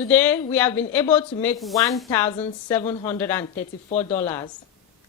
Today, we have been able to make $1,734.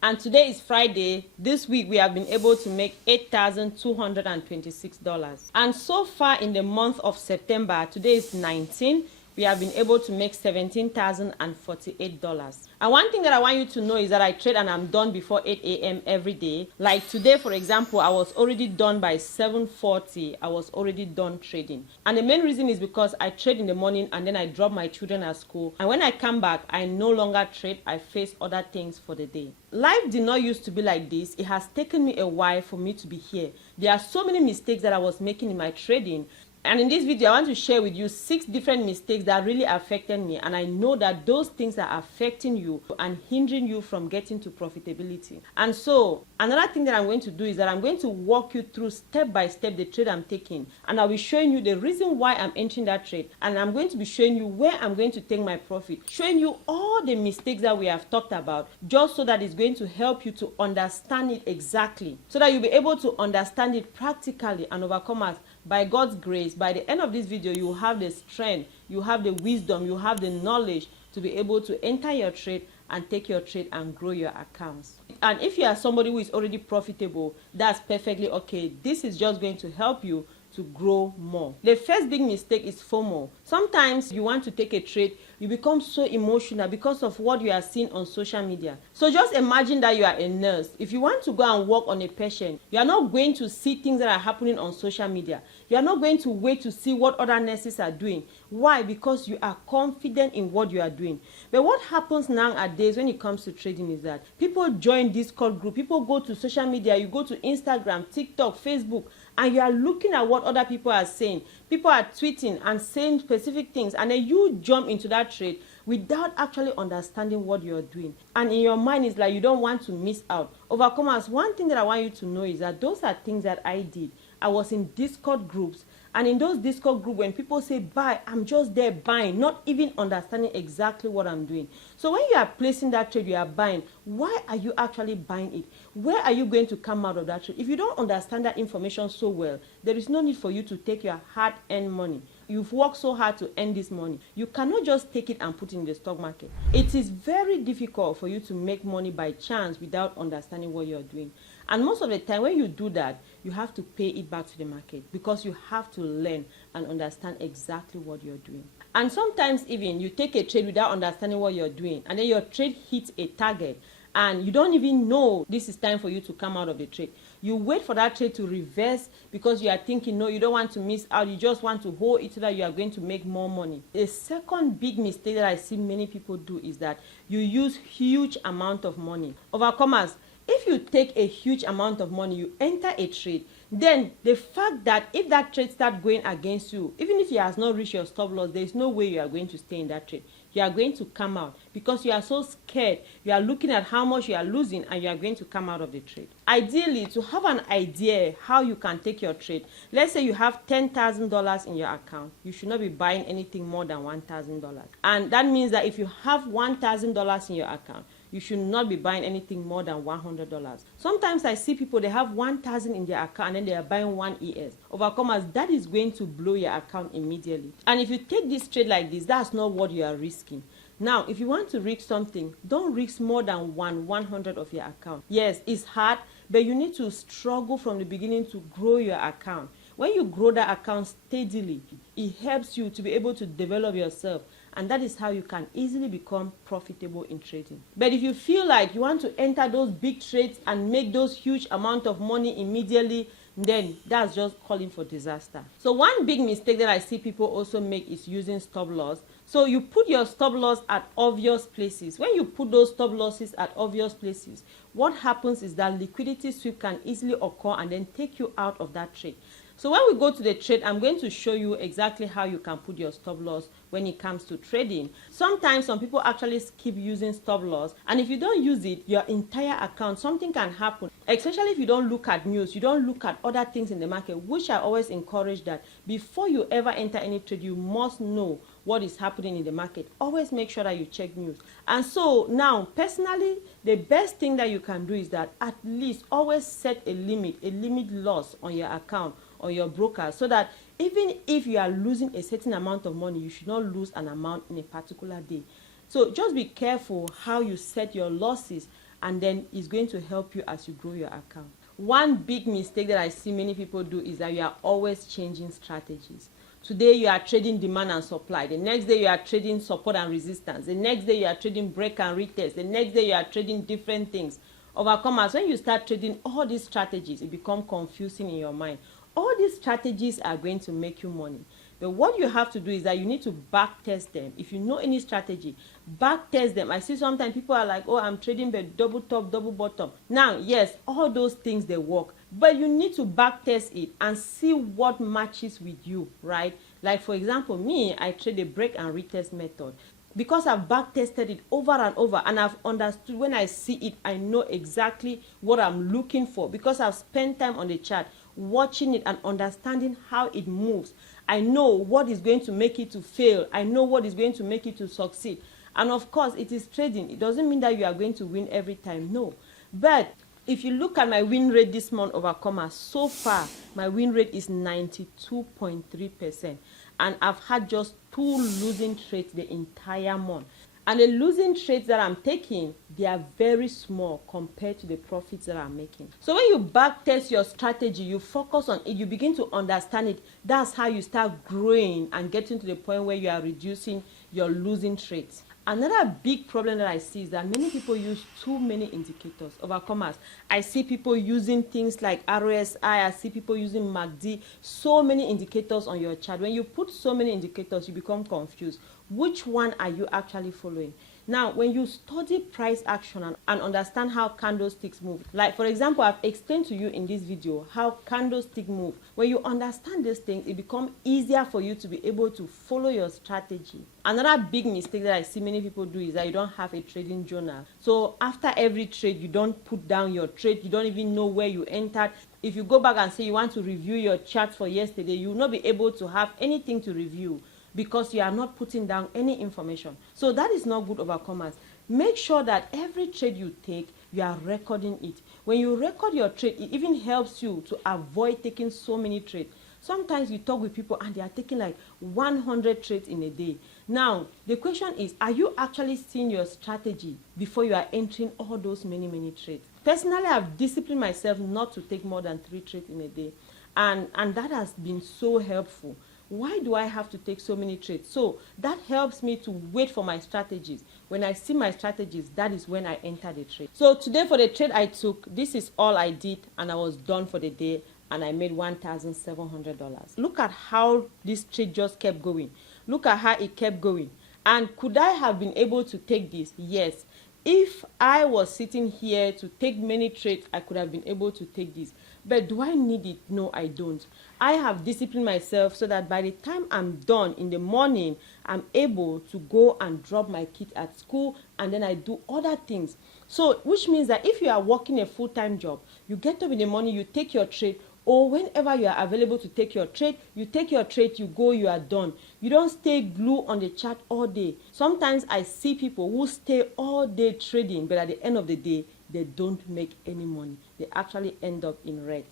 And today is Friday. This week, we have been able to make $8,226. And so far in the month of September, today is 19, we have been able to make $17,048. And one thing that I want you to know is that I trade and I'm done before 8 a.m. every day. Like today, for example, I was already done by 7:40. I was already done trading. And the main reason is because I trade in the morning and then I drop my children at school. And when I come back, I no longer trade. I face other things for the day. Life did not used to be like this. It has taken me a while for me to be here. There are so many mistakes that I was making in my trading. And in this video, I want to share with you 6 different mistakes that really affected me. And I know that those things are affecting you and hindering you from getting to profitability. And so, another thing that I'm going to do is that I'm going to walk you through step by step the trade I'm taking. And I'll be showing you the reason why I'm entering that trade. And I'm going to be showing you where I'm going to take my profit. Showing you all the mistakes that we have talked about, just so that it's going to help you to understand it exactly. So that you'll be able to understand it practically and overcome us. By God's grace, by the end of this video, you will have the strength, you have the wisdom, you have the knowledge to be able to enter your trade and take your trade and grow your accounts. And if you are somebody who is already profitable, that's perfectly okay. This is just going to help you to grow more. The first big mistake is FOMO. Sometimes you want to take a trade, you become so emotional because of what you are seeing on social media. So just imagine that you are a nurse. If you want to go and work on a patient, you are not going to see things that are happening on social media. You are not going to wait to see what other nurses are doing. Why? Because you are confident in what you are doing. But what happens nowadays when it comes to trading is that people join Discord group, people go to social media, you go to Instagram, TikTok, Facebook, and you are looking at what other people are saying. People are tweeting and saying specific things, and then you jump into that trade without actually understanding what you're doing. And in your mind, it's like you don't want to miss out. Overcomers, one thing that I want you to know is that those are things that I did. I was in Discord groups, and in those Discord groups, when people say buy, I'm just there buying, not even understanding exactly what I'm doing. So when you are placing that trade, you are buying. Why are you actually buying it? Where are you going to come out of that trade? If you don't understand that information so well, there is no need for you to take your hard-earned money. You've worked so hard to earn this money. You cannot just take it and put it in the stock market. It is very difficult for you to make money by chance without understanding what you're doing. And most of the time when you do that, you have to pay it back to the market because you have to learn and understand exactly what you're doing. And sometimes even you take a trade without understanding what you're doing, and then your trade hits a target and you don't even know this is time for you to come out of the trade. You wait for that trade to reverse because you are thinking, no, you don't want to miss out. You just want to hold it so that you are going to make more money. The second big mistake that I see many people do is that you use huge amount of money. Overcomers, if you take a huge amount of money, you enter a trade, then the fact that if that trade starts going against you, even if it has not reached your stop loss, there is no way you are going to stay in that trade. You are going to come out because you are so scared. You are looking at how much you are losing and you are going to come out of the trade. Ideally, to have an idea how you can take your trade, let's say you have $10,000 in your account. You should not be buying anything more than $1,000. And that means that if you have $1,000 in your account, you should not be buying anything more than $100. Sometimes I see people, they have 1,000 in their account and then they are buying 1 ES. Overcomers, that is going to blow your account immediately. And if you take this trade like this, that's not what you are risking. Now, if you want to risk something, don't risk more than 1/100 of your account. Yes, it's hard, but you need to struggle from the beginning to grow your account. When you grow that account steadily, it helps you to be able to develop yourself. And that is how you can easily become profitable in trading. But if you feel like you want to enter those big trades and make those huge amount of money immediately, then that's just calling for disaster. So one big mistake that I see people also make is using stop loss. So you put your stop loss at obvious places. When you put those stop losses at obvious places, what happens is that liquidity sweep can easily occur and then take you out of that trade. So when we go to the trade, I'm going to show you exactly how you can put your stop loss when it comes to trading. Sometimes some people actually skip using stop loss, and if you don't use it, your entire account, something can happen. Especially if you don't look at news, you don't look at other things in the market, which I always encourage that before you ever enter any trade, you must know what is happening in the market. Always make sure that you check news. And so now, personally, the best thing that you can do is that at least always set a limit loss on your account or your broker, so that Even if you are losing a certain amount of money, you should not lose an amount in a particular day. So just be careful how you set your losses, and then it's going to help you as you grow your account. One big mistake that I see many people do is that you are always changing strategies. Today you are trading demand and supply. The next day you are trading support and resistance. The next day you are trading break and retest. The next day you are trading different things. Overcomers, when you start trading all these strategies, it becomes confusing in your mind. All these strategies are going to make you money. But what you have to do is that you need to back test them. If you know any strategy, back test them. I see sometimes people are like, oh, I'm trading but double top, double bottom. Now, yes, all those things, they work. But you need to back test it and see what matches with you, right? Like, for example, me, I trade a break and retest method. Because I've back tested it over and over, and I've understood, when I see it, I know exactly what I'm looking for, because I've spent time on the chart watching it and understanding how it moves. I know what is going to make it to fail. I know what is going to make it to succeed. And of course, it is trading. It doesn't mean that you are going to win every time. No. But if you look at my win rate this month, Overcomers, so far, my win rate is 92.3%. And I've had just 2 losing trades the entire month. And the losing trades that I'm taking, they are very small compared to the profits that I'm making. So when you back test your strategy, you focus on it, you begin to understand it. That's how you start growing and getting to the point where you are reducing your losing trades. Another big problem that I see is that many people use too many indicators. Overcomers, I see people using things like RSI, I see people using MACD, so many indicators on your chart. When you put so many indicators, you become confused. Which one are you actually following? Now, when you study price action and understand how candlesticks move, like for example, I've explained to you in this video how candlesticks move. When you understand these things, it becomes easier for you to be able to follow your strategy. Another big mistake that I see many people do is that you don't have a trading journal. So after every trade, you don't put down your trade. You don't even know where you entered. If you go back and say you want to review your chart for yesterday, you will not be able to have anything to review, because you are not putting down any information. So that is not good, Overcomers. Make sure that every trade you take, you are recording it. When you record your trade, it even helps you to avoid taking so many trades. Sometimes you talk with people and they are taking like 100 trades in a day. Now, the question is, are you actually seeing your strategy before you are entering all those many trades? Personally, I've disciplined myself not to take more than 3 trades in a day. And that has been so helpful. Why do I have to take so many trades? So that helps me to wait for my strategies. When I see my strategies, that is when I enter the trade. So today for the trade I took, this is all I did, and I was done for the day, and I made $1,700. Look at how this trade just kept going. Look at how it kept going. And could I have been able to take this? Yes. If I was sitting here to take many trades, I could have been able to take this. But do I need it? No, I don't. I have disciplined myself so that by the time I'm done in the morning, I'm able to go and drop my kid at school, and then I do other things. So, which means that if you are working a full-time job, you get up in the morning, you take your trade, or whenever you are available to take your trade, you take your trade, you go, you are done. You don't stay glued on the chart all day. Sometimes I see people who stay all day trading, but at the end of the day, they don't make any money. They actually end up in red.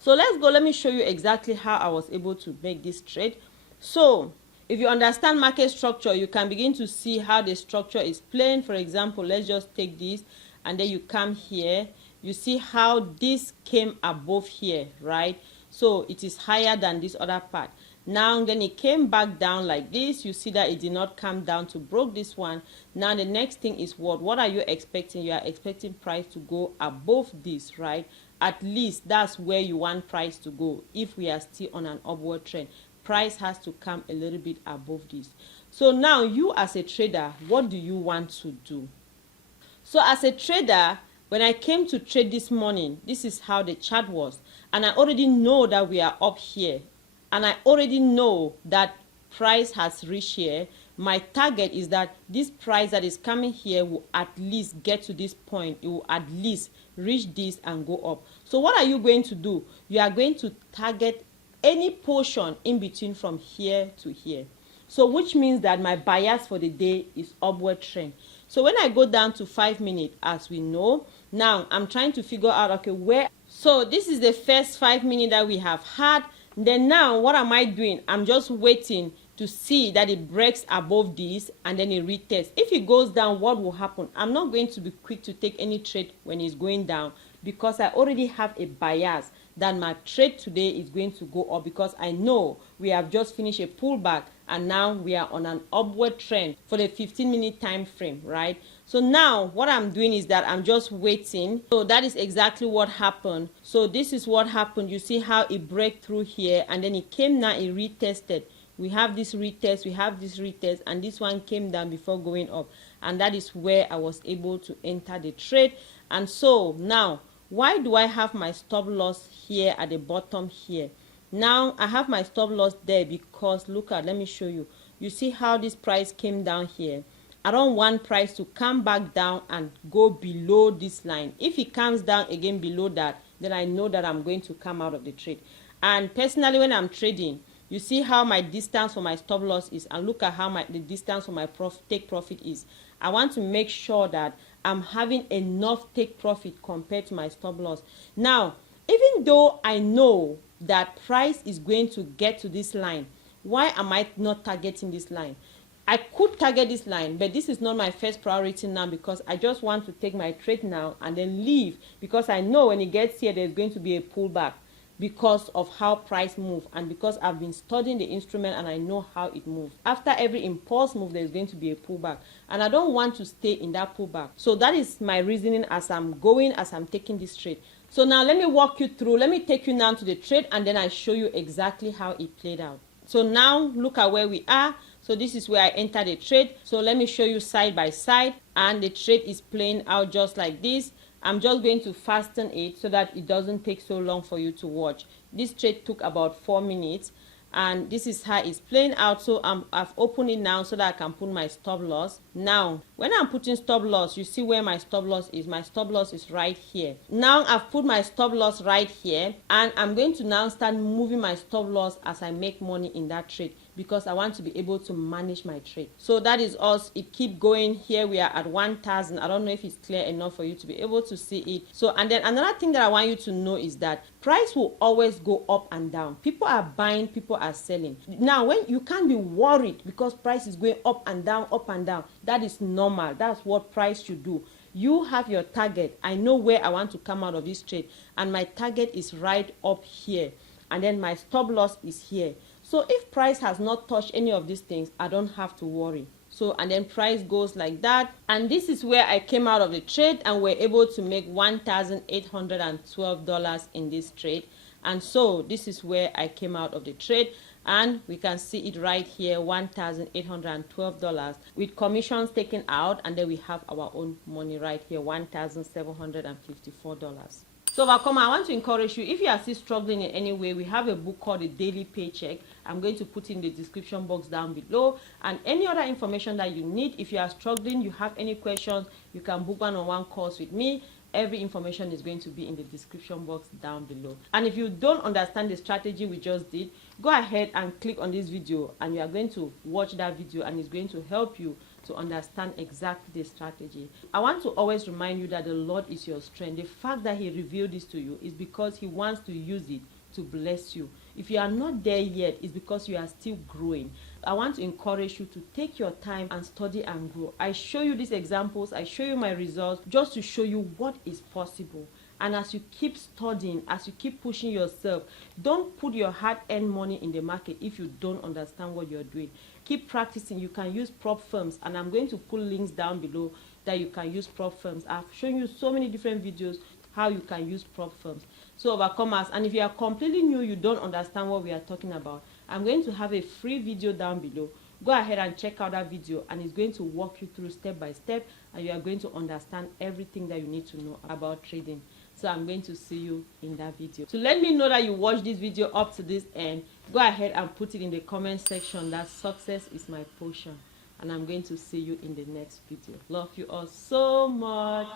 So let's go. Let me show you exactly how I was able to make this trade. So if you understand market structure, you can begin to see how the structure is playing. For example, let's just take this, and then you come here. You see how this came above here, right? So it is higher than this other part. Now then it came back down like this. You see that it did not come down to broke this one. Now the next thing is what? What are you expecting? You are expecting price to go above this, right? At least that's where you want price to go. If we are still on an upward trend, price has to come a little bit above this. So now you as a trader, what do you want to do? So as a trader, when I came to trade this morning, this is how the chart was. And I already know that we are up here. And I already know that price has reached here. My target is that this price that is coming here will at least get to this point. It will at least reach this and go up. So what are you going to do? You are going to target any portion in between from here to here. So which means that my bias for the day is upward trend. So when I go down to 5 minutes, as we know, now I'm trying to figure out, okay, where. So this is the first 5 minutes that we have had. Then now what am I doing? I'm just waiting to see that it breaks above this and then it retests. If it goes down, what will happen? I'm not going to be quick to take any trade when it's going down, because I already have a bias that my trade today is going to go up, because I know we have just finished a pullback and now we are on an upward trend for the 15-minute time frame, right? So now what I'm doing is that I'm just waiting. So that is exactly what happened. So this is what happened. You see how it break through here and then it came now, it retested. We have this retest, we have this retest, and this one came down before going up, and that is where I was able to enter the trade. And so now, why do I have my stop loss here at the bottom here? Now I have my stop loss there because look at, let me show you. You see how this price came down here. I don't want price to come back down and go below this line. If it comes down again below that, then I know that I'm going to come out of the trade. And personally, when I'm trading, you see how my distance for my stop loss is, and look at how the distance for my take profit is. I want to make sure that I'm having enough take profit compared to my stop loss. Now, even though I know that price is going to get to this line, why am I not targeting this line? I could target this line, but this is not my first priority now, because I just want to take my trade now and then leave, because I know when it gets here, there's going to be a pullback because of how price move, and because I've been studying the instrument and I know how it moves. After every impulse move, there's going to be a pullback, and I don't want to stay in that pullback. So that is my reasoning as I'm taking this trade. So now let me walk you through, let me take you now to the trade, and then I show you exactly how it played out. So now look at where we are. So this is where I entered the trade. So let me show you side by side, and the trade is playing out just like this. I'm just going to fasten it so that it doesn't take so long for you to watch. This trade took about 4 minutes, and this is how it's playing out. So I've opened it now so that I can put my stop loss. Now when I'm putting stop loss, you see where my stop loss is. My stop loss is right here. Now I've put my stop loss right here, and I'm going to now start moving my stop loss as I make money in that trade, because I want to be able to manage my trade. So that is us. It keep going. Here we are at 1,000. I don't know if it's clear enough for you to be able to see it. So, and then another thing that I want you to know is that price will always go up and down. People are buying, people are selling. Now when you can't be worried because price is going up and down, up and down. That is normal. That's what price should do. You have your target. I know where I want to come out of this trade, and my target is right up here, and then my stop loss is here. So if price has not touched any of these things, I don't have to worry. So, and then price goes like that, and this is where I came out of the trade, and we're able to make $1,812 in this trade. And so this is where I came out of the trade, and we can see it right here, $1,812 with commissions taken out, and then we have our own money right here, $1,754. So Overcomer, I want to encourage you, if you are still struggling in any way, we have a book called The Daily Paycheck. I'm going to put in the description box down below, and any other information that you need. If you are struggling, you have any questions, you can book one-on-one calls with me. Every information is going to be in the description box down below. And if you don't understand the strategy we just did, go ahead and click on this video, and you are going to watch that video, and it's going to help you to understand exactly the strategy. I want to always remind you that the Lord is your strength. The fact that He revealed this to you is because He wants to use it to bless you. If you are not there yet, it's because you are still growing. I want to encourage you to take your time and study and grow. I show you these examples, I show you my results just to show you what is possible. And as you keep studying, as you keep pushing yourself, don't put your hard-earned money in the market if you don't understand what you're doing. Keep practicing. You can use prop firms, and I'm going to put links down below that you can use prop firms. I've shown you so many different videos how you can use prop firms. So Overcomers, and if you are completely new, you don't understand what we are talking about, I'm going to have a free video down below. Go ahead and check out that video, and it's going to walk you through step by step, and you are going to understand everything that you need to know about trading. So I'm going to see you in that video. So let me know that you watched this video up to this end. Go ahead and put it in the comment section that success is my portion. And I'm going to see you in the next video. Love you all so much.